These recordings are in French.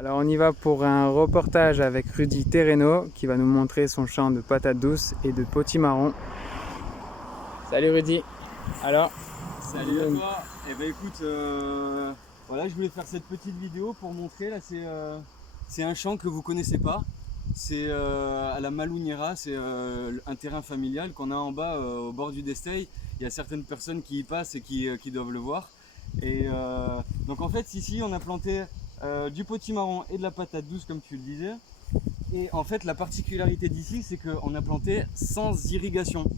Alors on y va pour un reportage avec Rudy Terreno qui va nous montrer son champ de patates douces et de potimarron. Salut Rudy. Alors, salut à toi. Eh ben écoute, voilà, je voulais faire cette petite vidéo pour montrer. Là, c'est un champ que vous connaissez pas. C'est à la Malouniera, c'est un terrain familial qu'on a en bas au bord du Destey. Il y a certaines personnes qui y passent et qui doivent le voir. Et donc en fait ici on a planté du potimarron et de la patate douce comme tu le disais. Et en fait la particularité d'ici c'est qu'on a planté sans irrigation.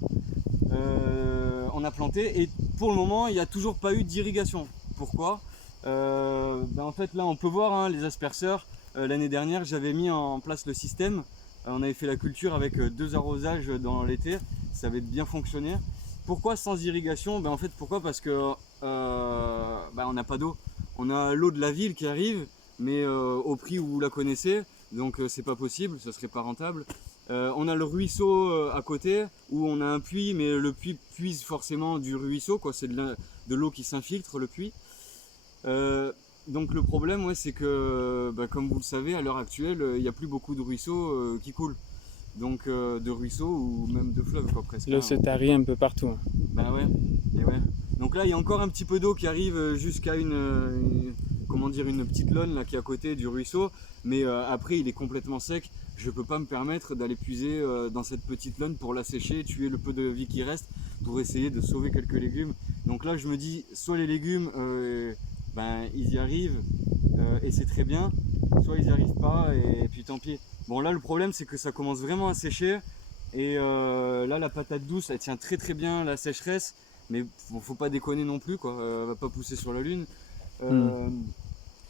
On a planté et pour le moment il n'y a toujours pas eu d'irrigation. Pourquoi? En fait là on peut voir hein, les asperceurs. L'année dernière j'avais mis en place le système. On avait fait la culture avec 2 arrosages dans l'été. Ça avait bien fonctionné. Pourquoi sans irrigation? En fait pourquoi? Parce que on n'a pas d'eau. On a l'eau de la ville qui arrive, mais au prix où vous la connaissez, donc c'est pas possible, ça serait pas rentable. On a le ruisseau à côté où on a un puits, mais le puits puise forcément du ruisseau, quoi. C'est de l'eau qui s'infiltre, le puits. Donc le problème, ouais, c'est que, comme vous le savez, à l'heure actuelle, il n'y a plus beaucoup de ruisseaux qui coulent. Donc de ruisseaux ou même de fleuves, quoi, presque. l'eau se tarit un peu partout. Bah ouais, et ouais. Donc là, il y a encore un petit peu d'eau qui arrive jusqu'à une petite laune là qui est à côté du ruisseau. Mais après, il est complètement sec. Je peux pas me permettre d'aller puiser dans cette petite laune pour la sécher, tuer le peu de vie qui reste pour essayer de sauver quelques légumes. Donc là, je me dis, soit les légumes, ils y arrivent et c'est très bien, soit ils n'y arrivent pas et puis tant pis. Bon là, le problème, c'est que ça commence vraiment à sécher. Et là la patate douce elle tient très très bien la sécheresse, mais faut pas déconner non plus quoi, elle va pas pousser sur la lune.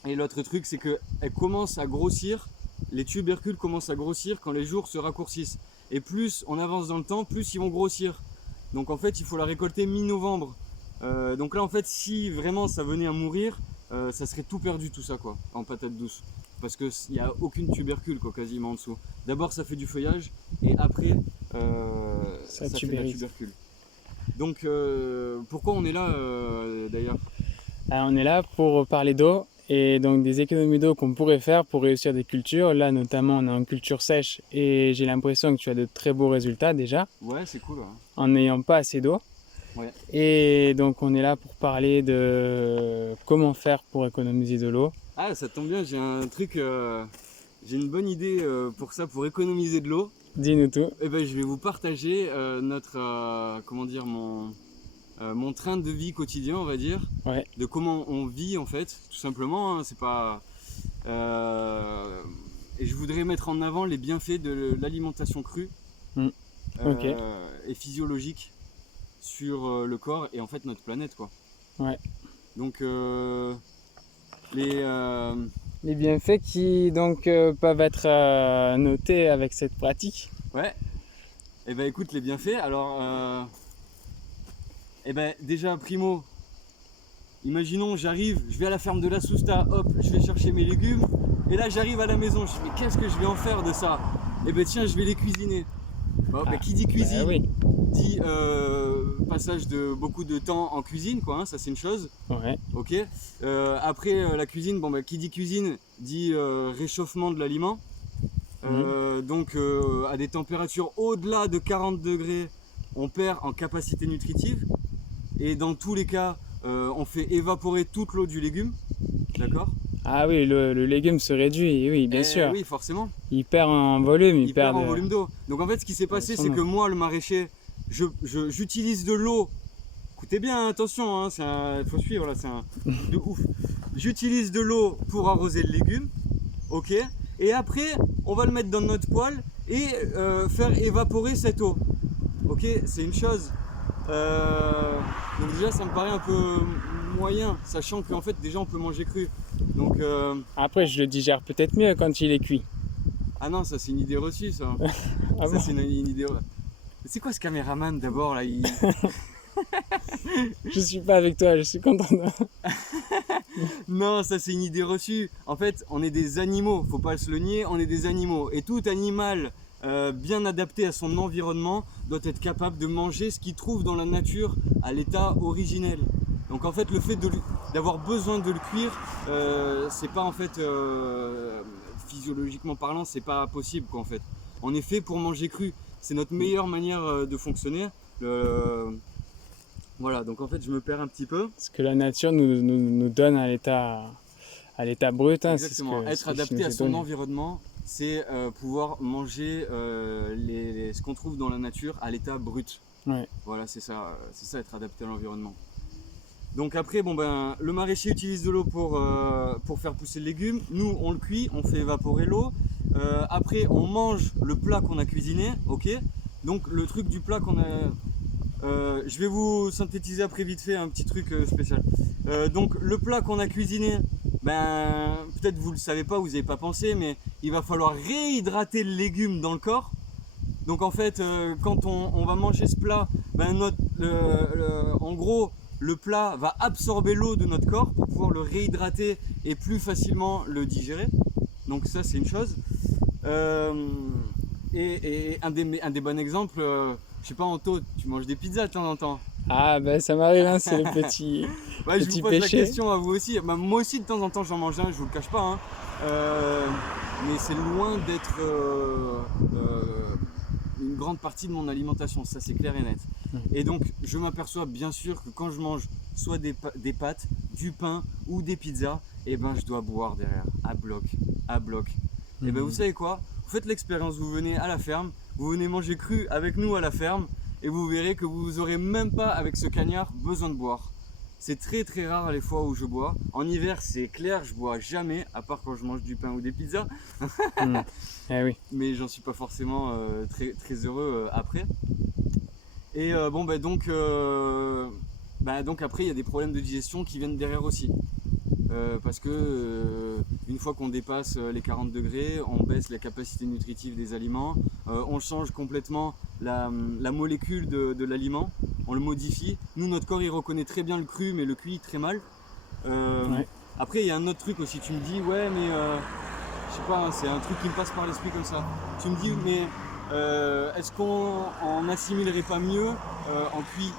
Et l'autre truc c'est que elle commence à grossir, les tubercules commencent à grossir quand les jours se raccourcissent. Et plus on avance dans le temps, plus ils vont grossir. Donc en fait il faut la récolter mi-novembre. Donc là en fait si vraiment ça venait à mourir, ça serait tout perdu tout ça quoi, en patate douce. Parce qu'il n'y a aucune tubercule quoi, quasiment en dessous. D'abord ça fait du feuillage et après ça fait de la tubercule. Donc pourquoi on est là d'ailleurs? Alors, on est là pour parler d'eau et donc des économies d'eau qu'on pourrait faire pour réussir des cultures. Là notamment on est en culture sèche et j'ai l'impression que tu as de très beaux résultats déjà. Ouais, c'est cool. Ouais. En n'ayant pas assez d'eau. Ouais. Et donc on est là pour parler de comment faire pour économiser de l'eau. Ah, ça tombe bien, j'ai un truc, j'ai une bonne idée pour ça, pour économiser de l'eau. Dis-nous tout. Je vais vous partager mon train de vie quotidien, on va dire, ouais. De comment on vit en fait, tout simplement. Hein, c'est pas. Et je voudrais mettre en avant les bienfaits de l'alimentation crue et physiologique sur le corps et en fait notre planète quoi. Ouais. Donc les bienfaits qui donc peuvent être notés avec cette pratique. Ouais. Et écoute les bienfaits. Alors déjà primo, imaginons j'arrive, je vais à la ferme de la Sousta, hop, je vais chercher mes légumes et là j'arrive à la maison, je me dis mais qu'est-ce que je vais en faire de ça? Tiens, je vais les cuisiner. Qui dit cuisine dit passage de beaucoup de temps en cuisine quoi, hein, ça c'est une chose. Ouais. Ok. Après la cuisine, qui dit cuisine dit réchauffement de l'aliment. Donc à des températures au-delà de 40 degrés, on perd en capacité nutritive. Et dans tous les cas, on fait évaporer toute l'eau du légume. D'accord? Ah oui, le légume se réduit, oui, bien sûr. Oui, forcément. Il perd en volume. Il perd en volume d'eau. Donc en fait, ce qui s'est passé, c'est que moi, le maraîcher, j'utilise de l'eau. Écoutez bien, attention, il faut suivre là, c'est un de ouf. J'utilise de l'eau pour arroser le légume, ok. Et après, on va le mettre dans notre poêle et faire évaporer cette eau. Ok, c'est une chose. Donc déjà, ça me paraît un peu moyen, sachant qu'en fait, déjà, on peut manger cru. Donc après, je le digère peut-être mieux quand il est cuit. Ah non, ça c'est une idée reçue, ça. Ah ça bon? c'est une idée. C'est quoi ce caméraman d'abord là Je suis pas avec toi, je suis content. Non, ça c'est une idée reçue. En fait, on est des animaux, faut pas se le nier, on est des animaux. Et tout animal bien adapté à son environnement doit être capable de manger ce qu'il trouve dans la nature à l'état originel. Donc en fait le fait d'avoir besoin de le cuire, c'est pas en fait physiologiquement parlant, c'est pas possible quoi en fait. On est fait pour manger cru, c'est notre meilleure manière de fonctionner. Voilà, donc en fait je me perds un petit peu. Ce que la nature nous donne à l'état brut, hein, Exactement, être adapté à son donné. environnement, c'est pouvoir manger ce qu'on trouve dans la nature à l'état brut. Ouais. Voilà, c'est ça être adapté à l'environnement. Donc après, bon ben, le maraîcher utilise de l'eau pour faire pousser le légume. Nous, on le cuit, on fait évaporer l'eau. Après, on mange le plat qu'on a cuisiné, ok. Donc le truc du plat qu'on a... je vais vous synthétiser après vite fait un petit truc spécial. Donc le plat qu'on a cuisiné, ben peut-être vous le savez pas, vous n'avez pas pensé, mais il va falloir réhydrater le légume dans le corps. Donc en fait, quand on va manger ce plat, ben en gros, le plat va absorber l'eau de notre corps pour pouvoir le réhydrater et plus facilement le digérer. Donc ça c'est une chose. Et un des bons exemples, je sais pas Anto, tu manges des pizzas de temps en temps. Ah ben ça m'arrive, hein, c'est le petit, Ouais, je petit vous pose péché. la question à vous aussi. Bah, moi aussi de temps en temps j'en mange un, je vous le cache pas. Hein. Mais c'est loin d'être une grande partie de mon alimentation, ça c'est clair et net. Et donc je m'aperçois bien sûr que quand je mange soit des pâtes, du pain ou des pizzas, et ben je dois boire derrière, à bloc. Et ben vous savez quoi? Vous faites l'expérience, vous venez à la ferme, vous venez manger cru avec nous à la ferme, et vous verrez que vous n'aurez même pas avec ce cagnard besoin de boire. C'est très très rare les fois où je bois. En hiver c'est clair, je bois jamais, à part quand je mange du pain ou des pizzas. Eh oui. Mais j'en suis pas forcément très, très heureux après. Et bon bah donc après il y a des problèmes de digestion qui viennent derrière aussi. Parce que une fois qu'on dépasse les 40 degrés, on baisse la capacité nutritive des aliments, on change complètement la molécule de l'aliment, on le modifie. Nous, notre corps, il reconnaît très bien le cru, mais le cuit très mal. Ouais. Après, il y a un autre truc aussi, tu me dis, ouais, mais je sais pas, hein, c'est un truc qui me passe par l'esprit comme ça. Tu me dis, mais est-ce qu'on assimilerait pas mieux en cuit?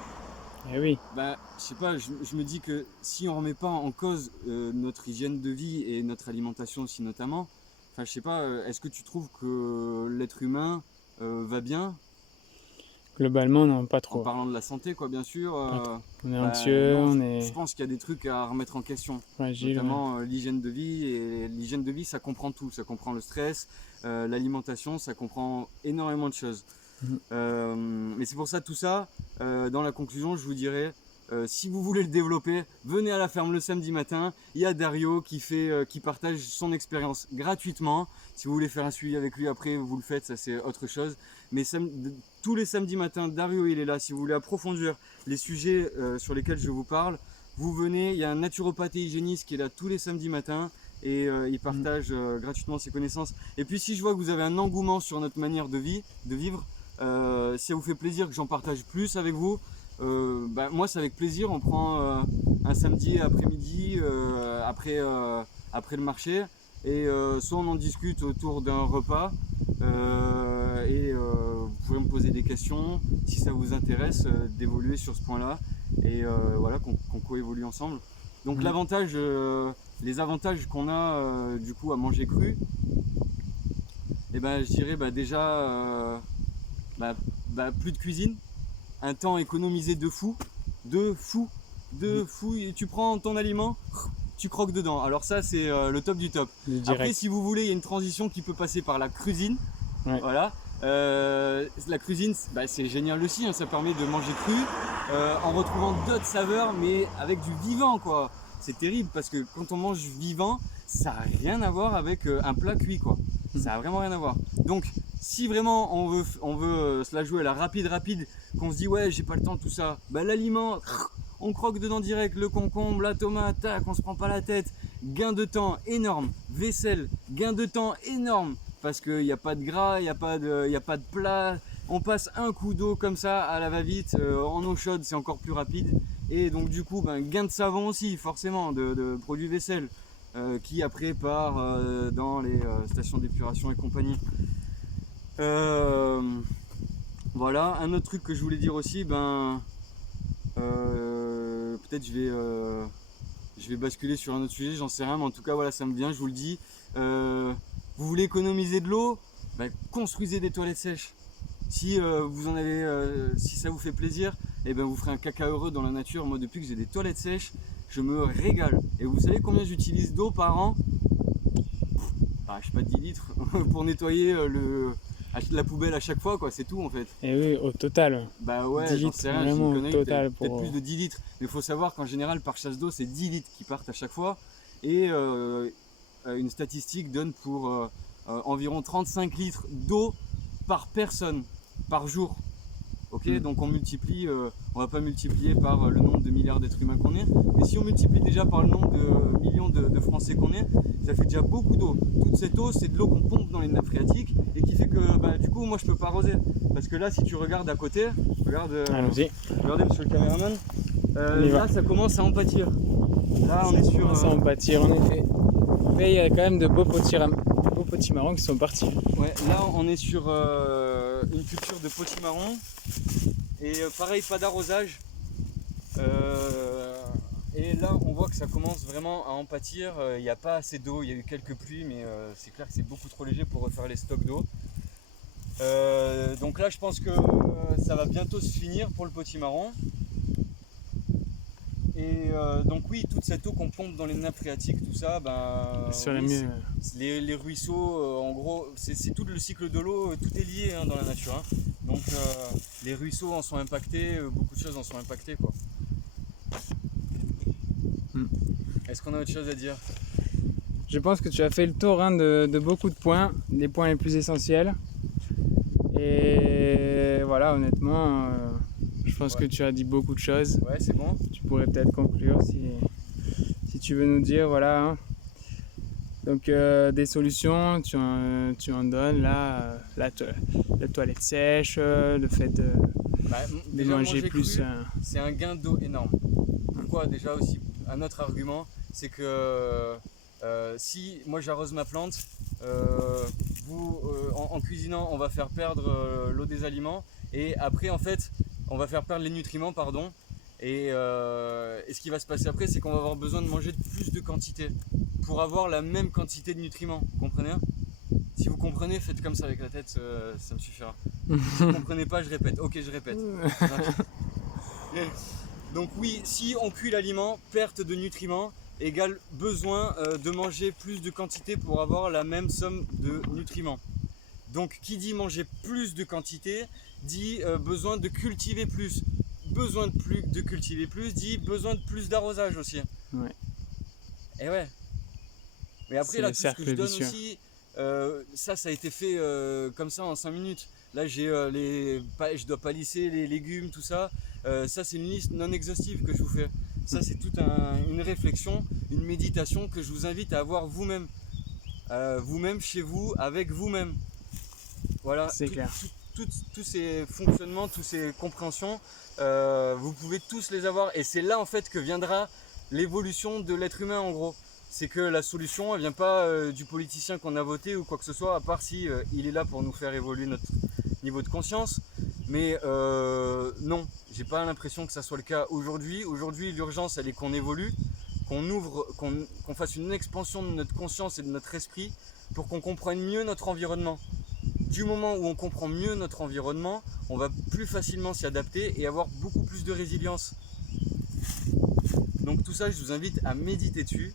Eh oui. Bah, je sais pas, je me dis que si on remet pas en cause notre hygiène de vie et notre alimentation aussi notamment, enfin je sais pas, est-ce que tu trouves que l'être humain va bien? Globalement, non, pas En trop. parlant de la santé quoi bien sûr, On est bah, anxieux, non, on je est pense qu'il y a des trucs à remettre en question. fragile. Notamment l'hygiène de vie, et l'hygiène de vie ça comprend tout, ça comprend le stress, l'alimentation, ça comprend énormément de choses. Mais c'est pour ça tout ça, dans la conclusion je vous dirais, si vous voulez le développer, venez à la ferme le samedi matin. Il y a Dario qui partage son expérience gratuitement. Si vous voulez faire un suivi avec lui après, vous le faites, ça c'est autre chose. Mais tous les samedis matins, Dario il est là. Si vous voulez approfondir les sujets sur lesquels je vous parle, vous venez. Il y a un naturopathe et hygiéniste qui est là tous les samedis matins. Et il partage gratuitement ses connaissances. Et puis si je vois que vous avez un engouement sur notre manière de vivre, si ça vous fait plaisir que j'en partage plus avec vous, moi c'est avec plaisir. On prend un samedi après-midi après le marché, et soit on en discute autour d'un repas, et vous pouvez me poser des questions si ça vous intéresse d'évoluer sur ce point-là, et voilà qu'on coévolue ensemble. Donc l'avantage, les avantages qu'on a du coup à manger cru, et je dirais déjà plus de cuisine, un temps économisé de fou, et tu prends ton aliment, tu croques dedans. Alors ça c'est le top du top. Après si vous voulez, il y a une transition qui peut passer par la cuisine. Ouais. Voilà. La cuisine c'est génial aussi, hein, ça permet de manger cru en retrouvant d'autres saveurs, mais avec du vivant quoi. C'est terrible parce que quand on mange vivant, ça n'a rien à voir avec un plat cuit quoi. Ça a vraiment rien à voir. Donc si vraiment on veut se la jouer à la rapide, qu'on se dit ouais j'ai pas le temps tout ça, l'aliment, on croque dedans direct, le concombre, la tomate, tac, on se prend pas la tête, gain de temps énorme, vaisselle, gain de temps énorme, parce qu'il n'y a pas de gras, il n'y a pas de plat, on passe un coup d'eau comme ça à la va-vite, en eau chaude c'est encore plus rapide, et donc du coup gain de savon aussi forcément, de produits vaisselle, qui après part dans les stations d'épuration et compagnie. Voilà, un autre truc que je voulais dire aussi, peut-être je vais basculer sur un autre sujet, j'en sais rien, mais en tout cas voilà, ça me vient, je vous le dis. Vous voulez économiser de l'eau, bah, construisez des toilettes sèches. Si si ça vous fait plaisir, eh ben vous ferez un caca heureux dans la nature. Moi, depuis que j'ai des toilettes sèches, je me régale. Et vous savez combien j'utilise d'eau par an? Je sais pas, 10 litres pour nettoyer la poubelle à chaque fois, quoi. C'est tout en fait. Et oui, au total. Bah ouais, 10 j'en litres, sais rien, j'ai vraiment une au connerie, total. peut-être plus de 10 litres. Mais il faut savoir qu'en général, par chasse d'eau, c'est 10 litres qui partent à chaque fois. Et une statistique donne pour environ 35 litres d'eau par personne, par jour. Ok, donc on multiplie, on va pas multiplier par le nombre de milliards d'êtres humains qu'on est, mais si on multiplie déjà par le nombre de millions de Français qu'on est, ça fait déjà beaucoup d'eau. Toute cette eau, c'est de l'eau qu'on pompe dans les nappes phréatiques et qui fait que du coup, moi je peux pas arroser. Parce que là, si tu regardes à côté, Allons-y. regardez monsieur le caméraman, là ça commence à en pâtir. Là on est sur. Ça en pâtir en effet. Mais il y a quand même de beaux potimarrons qui sont partis. Ouais, là on est sur une culture de potimarron et pareil, pas d'arrosage. Et là on voit que ça commence vraiment à en pâtir. Il n'y a pas assez d'eau, il y a eu quelques pluies, mais c'est clair que c'est beaucoup trop léger pour refaire les stocks d'eau. Donc là je pense que ça va bientôt se finir pour le potimarron. Et donc oui, toute cette eau qu'on pompe dans les nappes phréatiques, tout ça, les ruisseaux, en gros, c'est tout le cycle de l'eau, tout est lié dans la nature. Donc les ruisseaux en sont impactés, beaucoup de choses en sont impactées, quoi. Est-ce qu'on a autre chose à dire? Je pense que tu as fait le tour de beaucoup de points, des points les plus essentiels. Et voilà, honnêtement, je pense que tu as dit beaucoup de choses. Ouais, c'est bon. Tu pourrais peut-être conclure si tu veux nous dire, voilà. Donc des solutions, tu en donnes là, la toilette sèche, le fait de manger plus. C'est un gain d'eau énorme. Pourquoi? Déjà aussi, un autre argument, c'est que si moi j'arrose ma plante, en cuisinant, on va faire perdre l'eau des aliments et après en fait, on va faire perdre les nutriments, pardon. Et ce qui va se passer après, c'est qu'on va avoir besoin de manger plus de quantité pour avoir la même quantité de nutriments. Vous comprenez? Si vous comprenez, faites comme ça avec la tête, ça me suffira. Si vous ne comprenez pas, je répète. Ok, je répète. Donc oui, si on cuit l'aliment, perte de nutriments égale besoin de manger plus de quantité pour avoir la même somme de nutriments. Donc qui dit manger plus de quantité dit besoin de cultiver plus. Besoin de cultiver plus dit besoin de plus d'arrosage aussi. Ouais. Et ouais. Mais après là, tout ce que je donne aussi, ça a été fait comme ça en 5 minutes. Là je dois palisser les légumes, tout ça. Ça c'est une liste non exhaustive que je vous fais. Ça c'est toute une réflexion, une méditation que je vous invite à avoir vous-même. Vous-même chez vous, avec vous-même. Voilà. C'est clair. Tous ces fonctionnements, toutes ces compréhensions, vous pouvez tous les avoir. Et c'est là en fait que viendra l'évolution de l'être humain en gros. C'est que la solution, elle vient pas du politicien qu'on a voté ou quoi que ce soit, à part si il est là pour nous faire évoluer notre niveau de conscience. Mais non, j'ai pas l'impression que ça soit le cas aujourd'hui. Aujourd'hui, l'urgence, elle est qu'on évolue, qu'on ouvre, qu'on fasse une expansion de notre conscience et de notre esprit pour qu'on comprenne mieux notre environnement. Du moment où on comprend mieux notre environnement, on va plus facilement s'y adapter et avoir beaucoup plus de résilience. Donc tout ça, je vous invite à méditer dessus.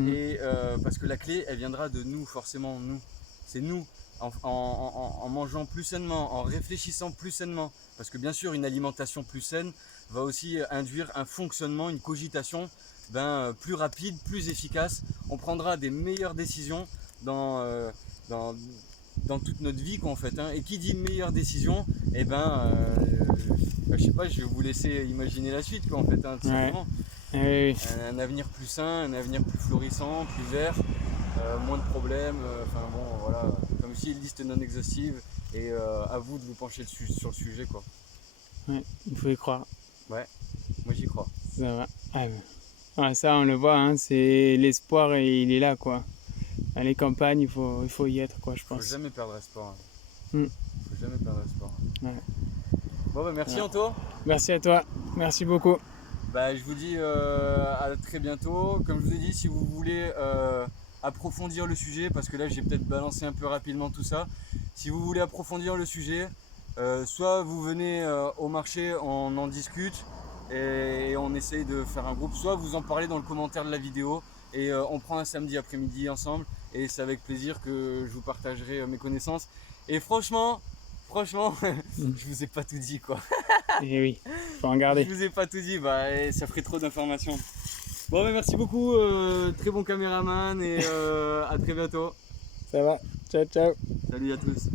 Et parce que la clé, elle viendra de nous, forcément, nous. C'est nous, en mangeant plus sainement, en réfléchissant plus sainement. Parce que bien sûr, une alimentation plus saine va aussi induire un fonctionnement, une cogitation plus rapide, plus efficace. On prendra des meilleures décisions dans toute notre vie, quoi, en fait. Et qui dit meilleure décision, je sais pas, je vais vous laisser imaginer la suite, quoi, en fait, tout simplement. Oui. Un avenir plus sain, un avenir plus florissant, plus vert, moins de problèmes, voilà, comme je dis, liste non exhaustive, et à vous de vous pencher sur le sujet, quoi. Ouais, il faut y croire. Ouais, moi j'y crois. Ça va. Ça on le voit, c'est l'espoir et il est là, quoi. Dans les campagnes, il faut y être, quoi, je pense. Faut jamais perdre espoir. Faut jamais perdre espoir. Ouais. Bon merci Anto. Merci à toi, merci beaucoup. Bah, je vous dis à très bientôt. Comme je vous ai dit, si vous voulez approfondir le sujet, parce que là j'ai peut-être balancé un peu rapidement tout ça, si vous voulez approfondir le sujet, soit vous venez au marché, on en discute et on essaye de faire un groupe, soit vous en parlez dans le commentaire de la vidéo et on prend un samedi après-midi ensemble et c'est avec plaisir que je vous partagerai mes connaissances. Et franchement, je vous ai pas tout dit quoi. Et oui, faut en Je garder. vous ai pas tout dit, bah, et ça ferait trop d'informations. Bon, mais merci beaucoup, très bon caméraman et à très bientôt. Ça va. Ciao, ciao. Salut à tous.